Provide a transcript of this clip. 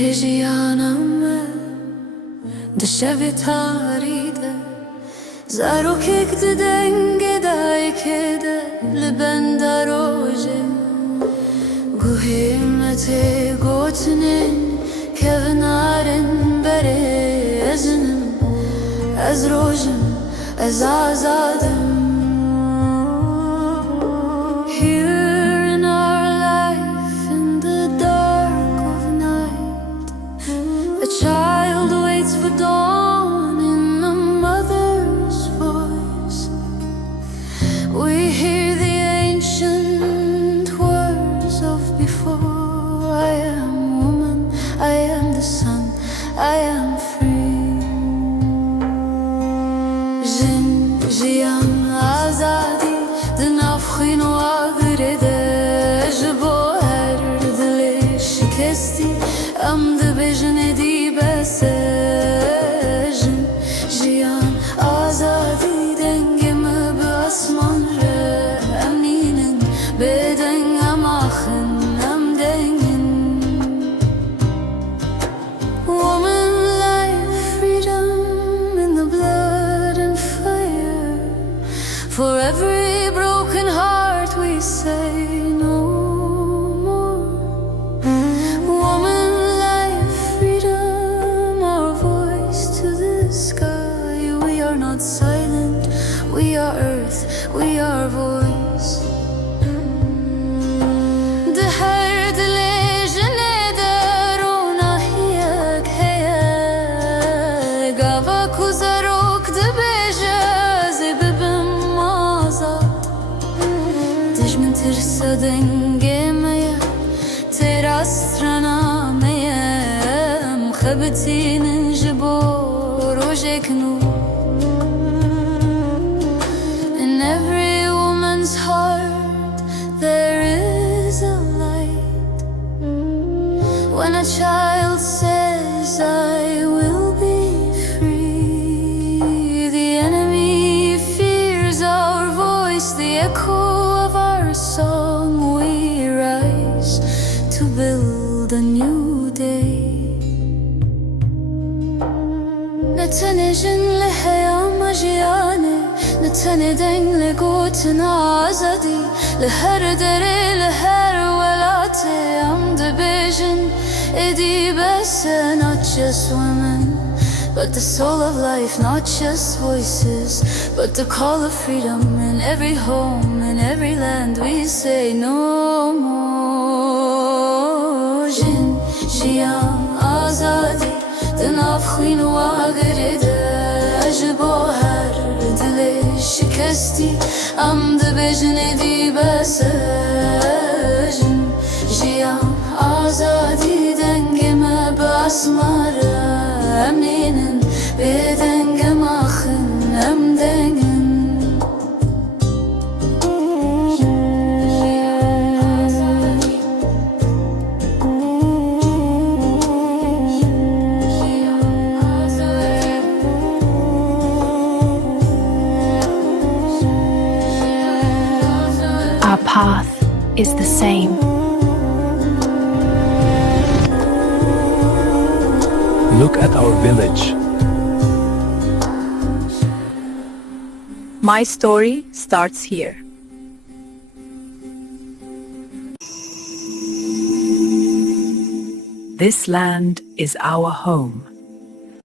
Vigianam dışevtaride Zaro kekde denge daykede Libenda roje Guhimete gotnin Kevnaren bere eznim Ez rojim ez azadım Here in our life in the dark of night A child waits for dawn in a mother's voice We hear the ancient words of before I am woman, I am the sun, I am free Jin, jian, azadi Dnafkhin و آغرده جبو هر دل شکستی ام دبجن دی بسجن جیان آزادی دنگم به آسمان ره امنینن بدن ام آخن ام دنگن Woman, life, freedom in the blood and fire For every broken heart we say no more Woman, life, freedom, our voice to the sky We are not silent, we are earth, we are voice دهر دل جنده رونا هیک هیک گاوا کوزاروک دبیجه ببم آزاد دجمن ترسا دنگه میا ترا strana میا مخبتين جبو روجك نور In every woman's heart there is a light When a child says I will be free The enemy fears our voice The echo of our song We rise to build a new day نتنجن لحياة مجيانة نتندن لقوتنا عزدي لهر دري لهر ولاتي I'm the vision إدي بس not just women But the soul of life, not just voices But the call of freedom in every home, in every land We say no more Jin, jian, azadi دنافخين واغرده أجبو هر دل شکستی ام دبجن دی بسجن جیان آزادی دنگم باسماره امنینن به دنگم آخن ام دنگن Our path is the same. Look at our village. My story starts here. This land is our home.